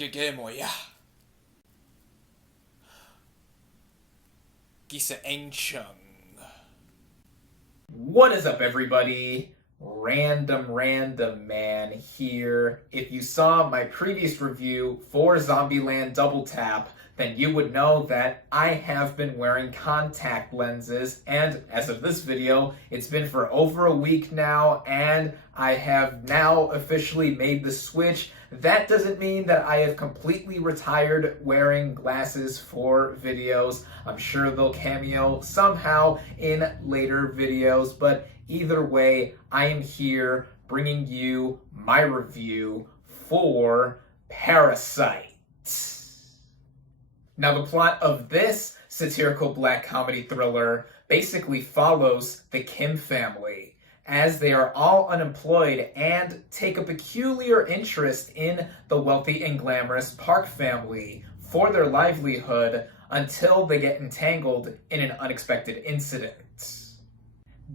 그게 뭐야? Gisaengchung. What is up, everybody? Random Man here. If you saw my previous review for Zombieland Double Tap, then you would know that I have been wearing contact lenses, and as of this video, it's been for over a week now, and I have now officially made the switch. That doesn't mean that I have completely retired wearing glasses for videos. I'm sure they'll cameo somehow in later videos, but either way, I am here bringing you my review for Parasite. Now, the plot of this satirical black comedy thriller basically follows the Kim family, as they are all unemployed and take a peculiar interest in the wealthy and glamorous Park family for their livelihood until they get entangled in an unexpected incident.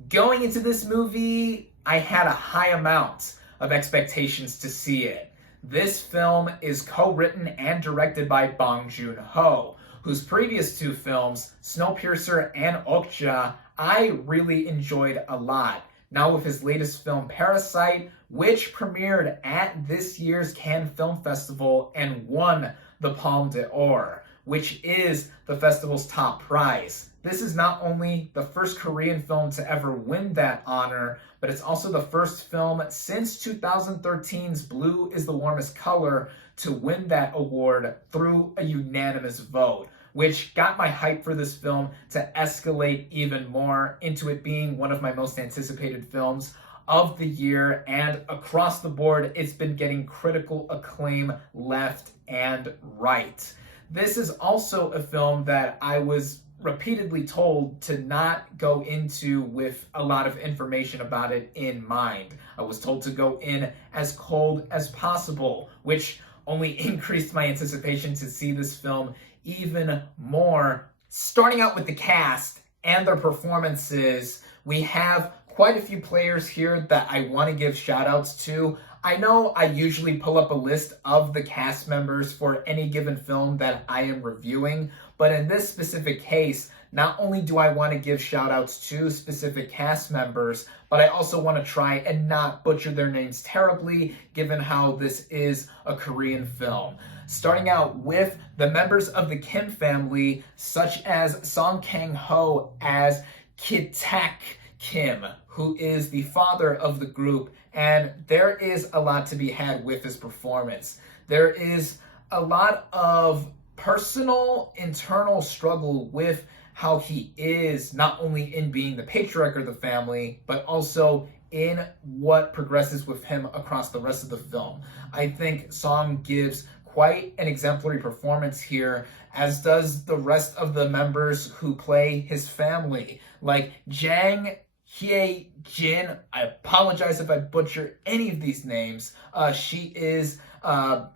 Going into this movie, I had a high amount of expectations to see it. This film is co-written and directed by Joon-ho, whose previous two films, Snowpiercer and Okja, I really enjoyed a lot. Now with his latest film, Parasite, which premiered at this year's Cannes Film Festival and won the Palme d'Or, which is the festival's top prize. This is not only the first Korean film to ever win that honor, but it's also the first film since 2013's Blue is the Warmest Color to win that award through a unanimous vote, which got my hype for this film to escalate even more into it being one of my most anticipated films of the year, and across the board, it's been getting critical acclaim left and right. This is also a film that I was repeatedly told to not go into with a lot of information about it in mind. I was told to go in as cold as possible, which only increased my anticipation to see this film even more. Starting out with the cast and their performances, we have quite a few players here that I want to give shout outs to. I know I usually pull up a list of the cast members for any given film that I am reviewing, but in this specific case, not only do I want to give shout outs to specific cast members, but I also want to try and not butcher their names terribly, given how this is a Korean film. Starting out with the members of the Kim family, such as Song Kang-ho as Ki-tak Kim, who is the father of the group, and there is a lot to be had with his performance. There is a lot of personal, internal struggle with how he is, not only in being the patriarch of the family, but also in what progresses with him across the rest of the film. I think Song gives quite an exemplary performance here, as does the rest of the members who play his family, like Jang Hye-jin. I apologize if I butcher any of these names. She is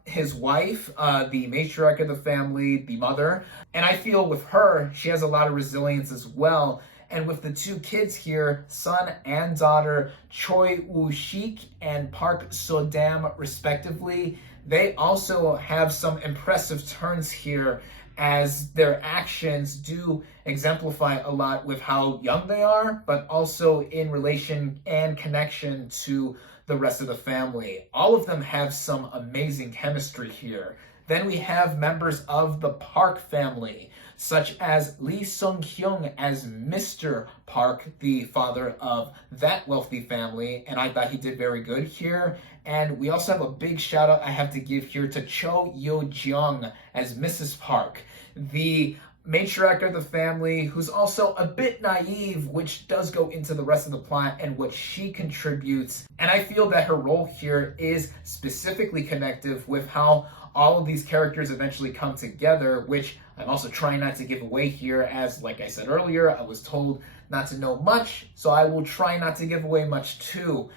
his wife, the matriarch of the family, the mother. And I feel with her, she has a lot of resilience as well. And with the two kids here, son and daughter, Choi Woo-shik and Park So-dam, respectively, they also have some impressive turns here, as their actions do exemplify a lot with how young they are, but also in relation and connection to the rest of the family. All of them have some amazing chemistry here. Then we have members of the Park family, such as Lee Sung-hyung as Mr. Park, the father of that wealthy family, and I thought he did very good here. And we also have a big shout out I have to give here to Cho Yo-jung as Mrs. Park, the matriarch of the family, who's also a bit naive, which does go into the rest of the plot and what she contributes. And I feel that her role here is specifically connective with how all of these characters eventually come together, which I'm also trying not to give away here, as, like I said earlier, I was told not to know much, so I will try not to give away much too.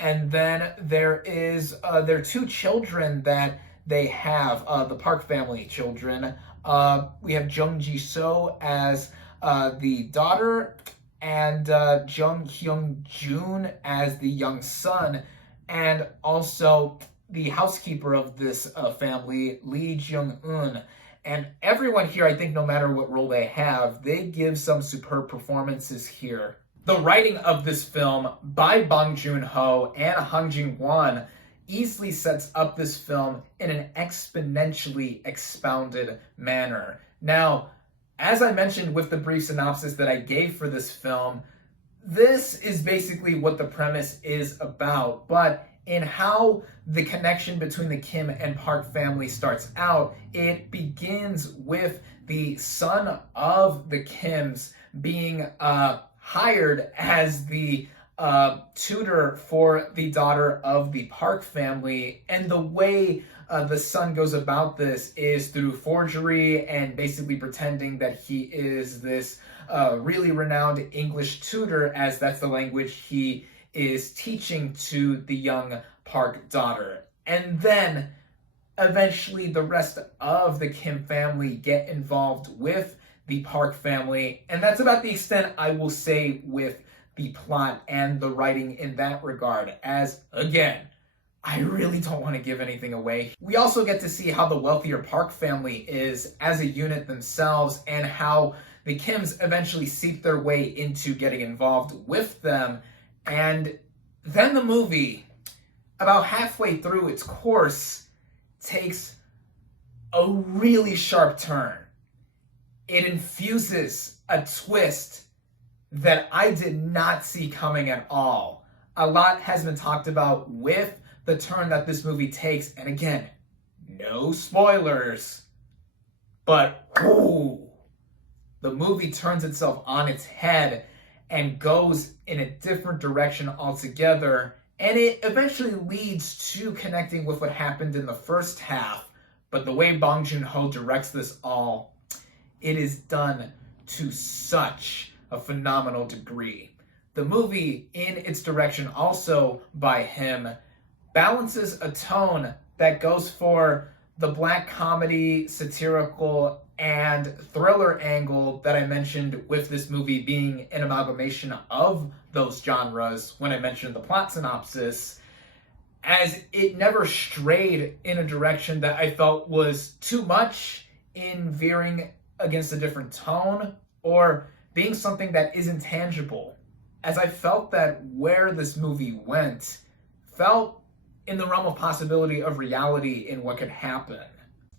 And then there are two children that they have, the Park family children. We have Jung Ji-so as the daughter, and Jung Hyung-jun as the young son, and also the housekeeper of this family, Lee Jung-un. And everyone here, I think no matter what role they have, they give some superb performances here. The writing of this film by Bong Joon-ho and Hong Jin-won easily sets up this film in an exponentially expounded manner. Now, as I mentioned with the brief synopsis that I gave for this film, this is basically what the premise is about, but in how the connection between the Kim and Park family starts out, it begins with the son of the Kims being hired as the tutor for the daughter of the Park family, and the way the son goes about this is through forgery and basically pretending that he is this really renowned English tutor, as that's the language he is teaching to the young Park daughter. And then eventually the rest of the Kim family get involved with the Park family, and that's about the extent I will say with the plot and the writing in that regard, as again, I really don't want to give anything away. We also get to see how the wealthier Park family is as a unit themselves, and how the Kims eventually seep their way into getting involved with them. And then the movie, about halfway through its course, takes a really sharp turn. It infuses a twist that I did not see coming at all. A lot has been talked about with the turn that this movie takes, and again, no spoilers, but ooh, the movie turns itself on its head and goes in a different direction altogether, and it eventually leads to connecting with what happened in the first half. But the way Bong Joon-ho directs this all, it is done to such a phenomenal degree. The movie, in its direction also by him, balances a tone that goes for the black comedy, satirical, and thriller angle that I mentioned, with this movie being an amalgamation of those genres when I mentioned the plot synopsis, as it never strayed in a direction that I felt was too much in veering against a different tone or being something that is intangible, as I felt that where this movie went felt in the realm of possibility of reality in what could happen.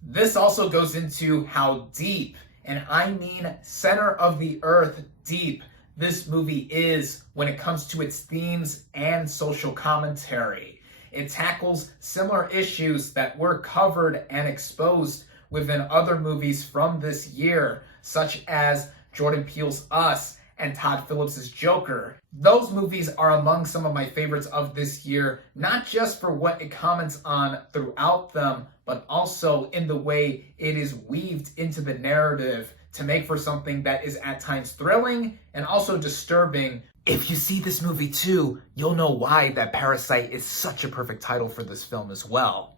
This also goes into how deep, and I mean center of the earth deep, this movie is when it comes to its themes and social commentary. It tackles similar issues that were covered and exposed within other movies from this year, such as Jordan Peele's Us and Todd Phillips' Joker. Those movies are among some of my favorites of this year, not just for what it comments on throughout them, but also in the way it is weaved into the narrative to make for something that is at times thrilling and also disturbing. If you see this movie too, you'll know why that Parasite is such a perfect title for this film as well.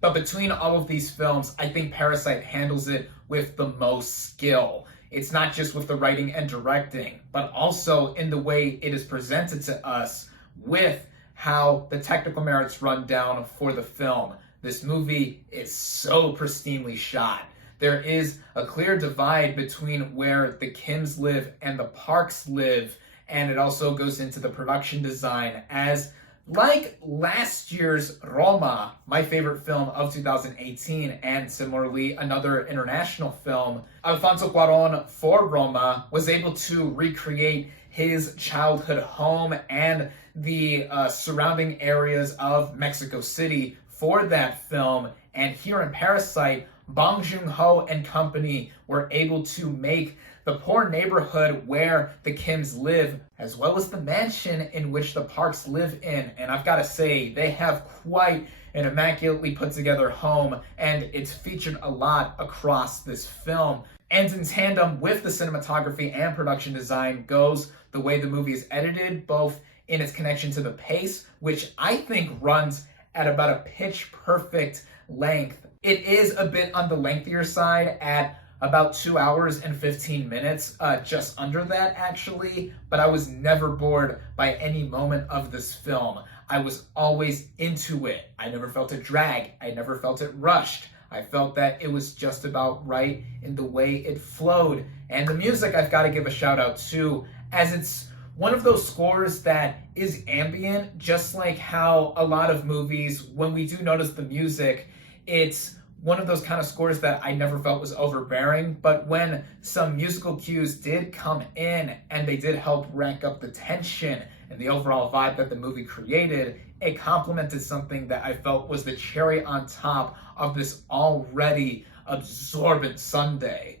But between all of these films, I think Parasite handles it with the most skill. It's not just with the writing and directing, but also in the way it is presented to us with how the technical merits run down for the film. This movie is so pristinely shot. There is a clear divide between where the Kims live and the Parks live, and it also goes into the production design, as like last year's Roma, my favorite film of 2018, and similarly another international film, Alfonso Cuarón for Roma was able to recreate his childhood home and the surrounding areas of Mexico City for that film. And here in Parasite, Bong Joon-ho and company were able to make the poor neighborhood where the Kims live, as well as the mansion in which the Parks live in. And I've got to say, they have quite an immaculately put together home, and it's featured a lot across this film. And in tandem with the cinematography and production design goes the way the movie is edited, both in its connection to the pace, which I think runs at about a pitch perfect length. It is a bit on the lengthier side at about 2 hours and 15 minutes, just under that actually, but I was never bored by any moment of this film. I was always into it. I never felt it drag. I never felt it rushed. I felt that it was just about right in the way it flowed. And the music I've got to give a shout out to, as it's one of those scores that is ambient, just like how a lot of movies, when we do notice the music, it's one of those kind of scores that I never felt was overbearing, but when some musical cues did come in and they did help rank up the tension and the overall vibe that the movie created, it complemented something that I felt was the cherry on top of this already absorbent sundae.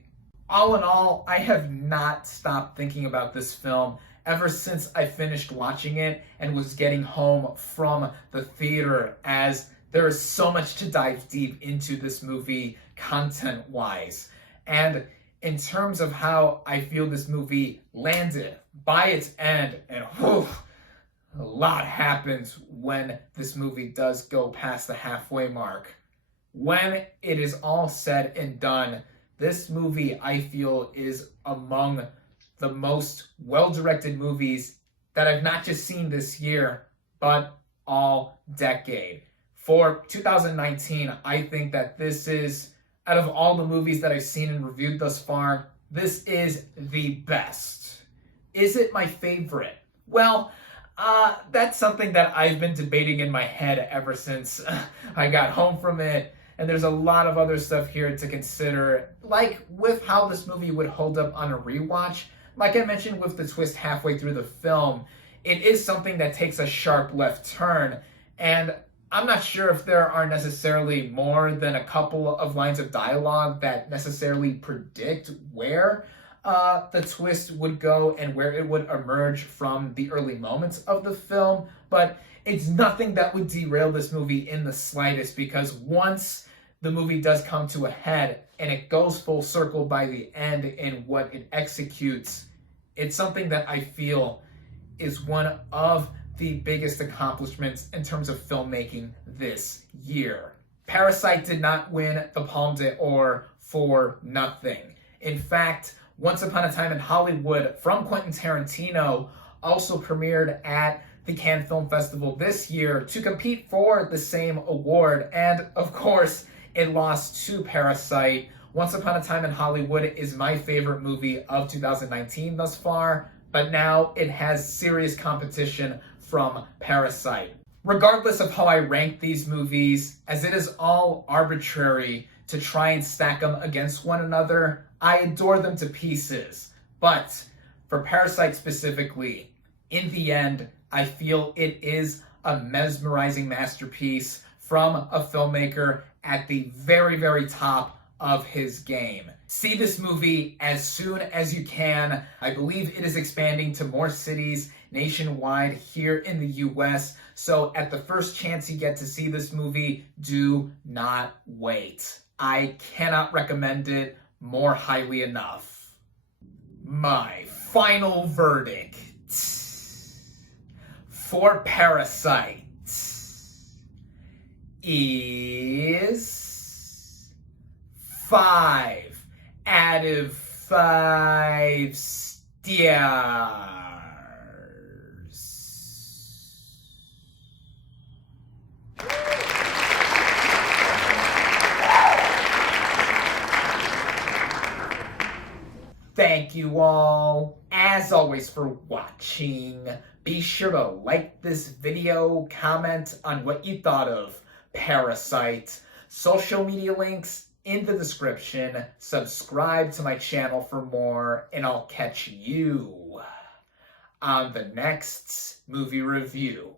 All in all, I have not stopped thinking about this film ever since I finished watching it and was getting home from the theater, as there is so much to dive deep into this movie content-wise. And in terms of how I feel this movie landed by its end, and whew, a lot happens when this movie does go past the halfway mark. When it is all said and done, this movie, I feel, is among the most well-directed movies that I've not just seen this year, but all decade. For 2019, I think that this is, out of all the movies that I've seen and reviewed thus far, this is the best. Is it my favorite? Well, that's something that I've been debating in my head ever since I got home from it. And there's a lot of other stuff here to consider, like with how this movie would hold up on a rewatch. Like I mentioned with the twist halfway through the film, it is something that takes a sharp left turn. And I'm not sure if there are necessarily more than a couple of lines of dialogue that necessarily predict where the twist would go and where it would emerge from the early moments of the film. But it's nothing that would derail this movie in the slightest, because once the movie does come to a head and it goes full circle by the end in what it executes, it's something that I feel is one of the biggest accomplishments in terms of filmmaking this year. Parasite did not win the Palme d'Or for nothing. In fact, Once Upon a Time in Hollywood from Quentin Tarantino also premiered at the Cannes Film Festival this year to compete for the same award, and of course, it lost to Parasite. Once Upon a Time in Hollywood is my favorite movie of 2019 thus far, but now it has serious competition from Parasite. Regardless of how I rank these movies, as it is all arbitrary to try and stack them against one another, I adore them to pieces. But for Parasite specifically, in the end, I feel it is a mesmerizing masterpiece from a filmmaker at the very, very top of his game. See this movie as soon as you can. I believe it is expanding to more cities nationwide here in the US. So at the first chance you get to see this movie, do not wait. I cannot recommend it more highly enough. My final verdict for Parasite is 5 out of 5 stars. Thank you all, as always, for watching. Be sure to like this video, comment on what you thought of Parasite. Social media links in the description. Subscribe to my channel for more, and I'll catch you on the next movie review.